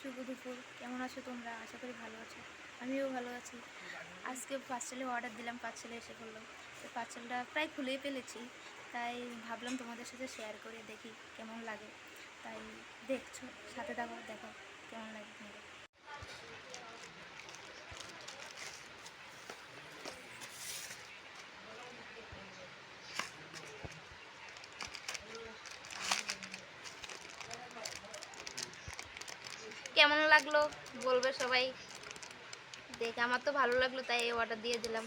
শুভ দুপুর। কেমন আছো তোমরা? আশা করি ভালো আছো। আমিও ভালো আছি। আজকে পার্সেলে অর্ডার দিলাম পার্সেলে এসে করল তো পার্সেলটা প্রায় খুলেই ফেলেছি। তাই ভাবলাম তোমাদের সাথে শেয়ার করে দেখি কেমন লাগে। তাই দেখছ, সাথে দেখো দেখো কেমন লাগে তোমাদের কেমন লাগল বলবে সবাই। দেখে আমার তো ভালো লাগল তাই অর্ডার দিয়ে দিলাম।